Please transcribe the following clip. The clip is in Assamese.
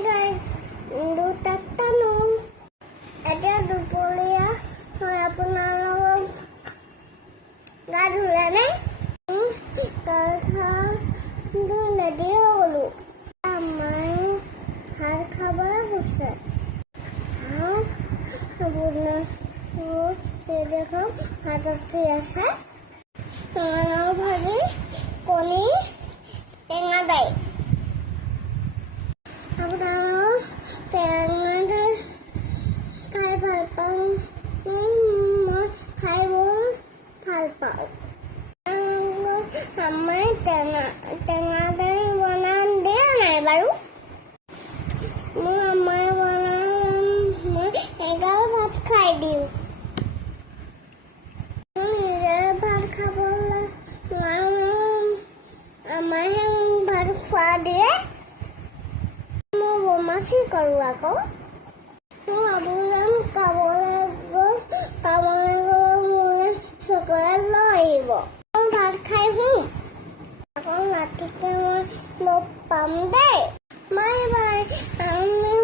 guys, দুটাক টানো এতিয়া দুপৰীয়া হয় আপোনালোক গা ধুলে নে ৰেডি হৈ গ'লো আমাৰ ভাত খাবলৈ গৈছে দেখোন হাতত কি আছে ৰঙালাও ভাজি কণী টেঙা দাইল আপোনালোক টেঙা দাইল খাই ভাল পাওঁ মই খাই বৰ ভাল পাওঁ আমাৰ টেঙা দাইল বনাই দিয়া নাই বাৰু মই আমাৰ বনাম মই এগাল ভাত খাই দিওঁ নিজে ভাত খাবলৈ নোৱাৰোঁ আমাৰহে ভাত খোৱা দিয়ে মই বদমাছি কৰোঁ আকৌ মই আপোনাৰ কামলৈ গ'লে মোলৈ চকলেট লৈ আহিব মই ভাত খাই শুম আকৌ ৰাতিকে মই লগ পাম দেই বাই বাই আমি